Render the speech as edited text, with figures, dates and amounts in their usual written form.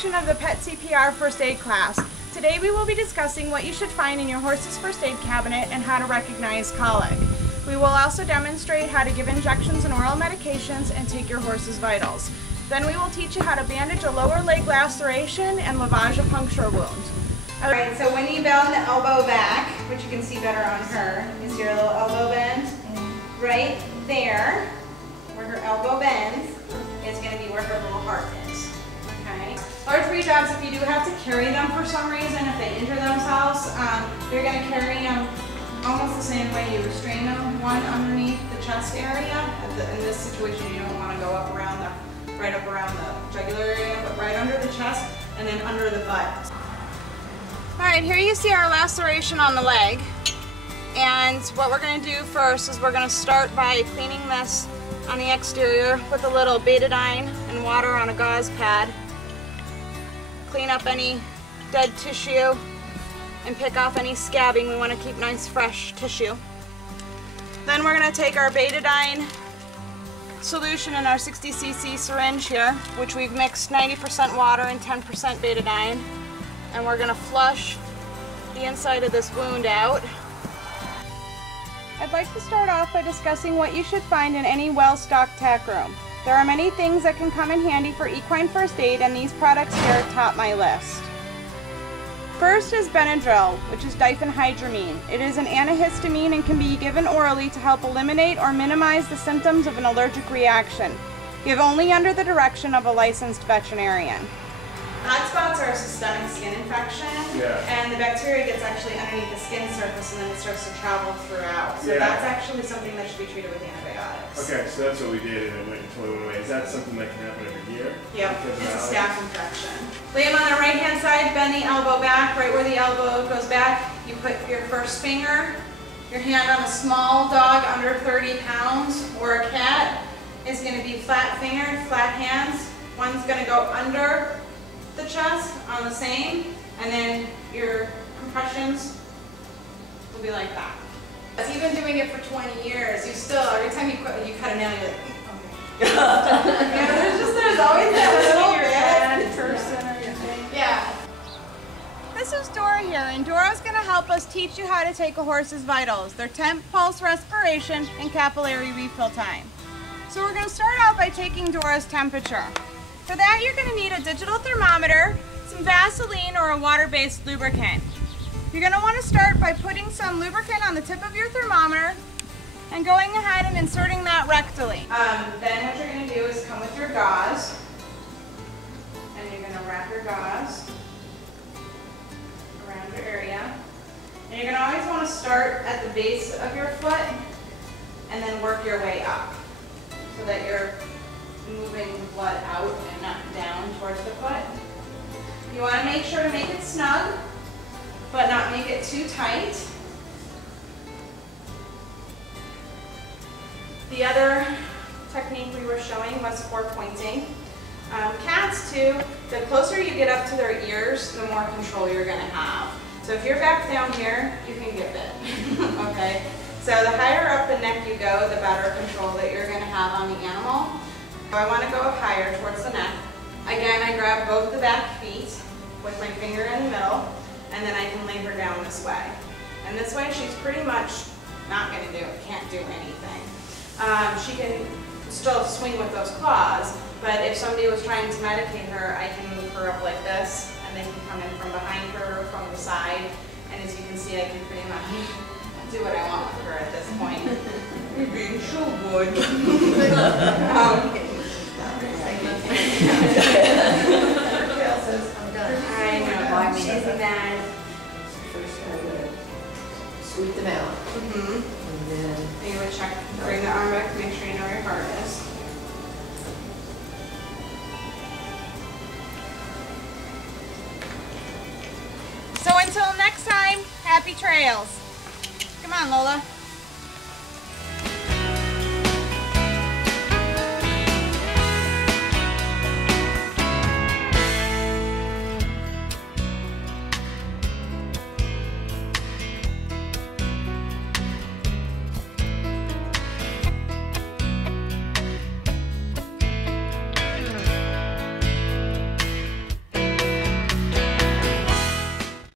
section of the Pet CPR First Aid class. Today we will be discussing what you should find in your horse's first aid cabinet and how to recognize colic. We will also demonstrate how to give injections and oral medications and take your horse's vitals. Then we will teach you how to bandage a lower leg laceration and lavage a puncture wound. Alright, so when you bend the elbow back, which you can see better on her, you see her little elbow bend? Right there, where her elbow bends, is going to be where her little heart is. Okay? Large breed dogs, if you do have to carry them for some reason, if they injure themselves, you're going to carry them almost the same way you restrain them. One underneath the chest area. In this situation, you don't want to go up around right up around the jugular area, but right under the chest and then under the butt. Alright, here you see our laceration on the leg. And what we're going to do first is we're going to start by cleaning this on the exterior with a little betadine and water on a gauze pad. Clean up any dead tissue and pick off any scabbing. We want to keep nice fresh tissue. Then we're going to take our betadine solution in our 60cc syringe here, which we've mixed 90% water and 10% betadine. And we're going to flush the inside of this wound out. I'd like to start off by discussing what you should find in any well-stocked tack room. There are many things that can come in handy for equine first aid, and these products here top my list. First is Benadryl, which is diphenhydramine. It is an antihistamine and can be given orally to help eliminate or minimize the symptoms of an allergic reaction. Give only under the direction of a licensed veterinarian. Hot spots are a systemic skin infection, and the bacteria gets actually underneath the skin surface and then it starts to travel throughout. So that's actually something that should be treated with antibiotics. Okay, so that's what we did and it went and totally went away. Is that something that can happen every year? Yep, it's a staph infection. Lay them on the right hand side, bend the elbow back, right where the elbow goes back. You put your first finger, your hand on a small dog under 30 pounds, or a cat is going to be flat fingered, flat hands. One's going to go under the chest on the same, and then your compressions will be like that. As you've been doing it for 20 years, you still, every time you cut a nail, you're like, okay. Yeah, there's always that little bad person or anything. Yeah. This is Dora here, and Dora's going to help us teach you how to take a horse's vitals, their temp, pulse, respiration, and capillary refill time. So we're going to start out by taking Dora's temperature. For that, you're going to need a digital thermometer, some Vaseline, or a water-based lubricant. You're going to want to start by putting some lubricant on the tip of your thermometer and going ahead and inserting that rectally. Then what you're going to do is come with your gauze, and you're going to wrap your gauze around your area. And you're going to always want to start at the base of your foot and then work your way up so that you're moving the blood out and not down towards the foot. You want to make sure to make it snug, but not make it too tight. The other technique we were showing was 4-pointing. Cats too, the closer you get up to their ears, the more control you're going to have. So if you're back down here, you can get bit. Okay? So the higher up the neck you go, the better control that you're going to have on the animal. I want to go up higher towards the neck. Again, I grab both the back feet with my finger in the middle, and then I can lay her down this way. And this way she's pretty much not going to can't do anything. She can still swing with those claws, but if somebody was trying to medicate her, I can move her up like this, and they can come in from behind her, from the side, and as you can see, I can pretty much do what I want with her at this point. You're being so good. I know, she's mad. First I'm going to sweep them out. And then You would check, bring the arm back, make sure you know where your heart is. So until next time, happy trails. Come on, Lola.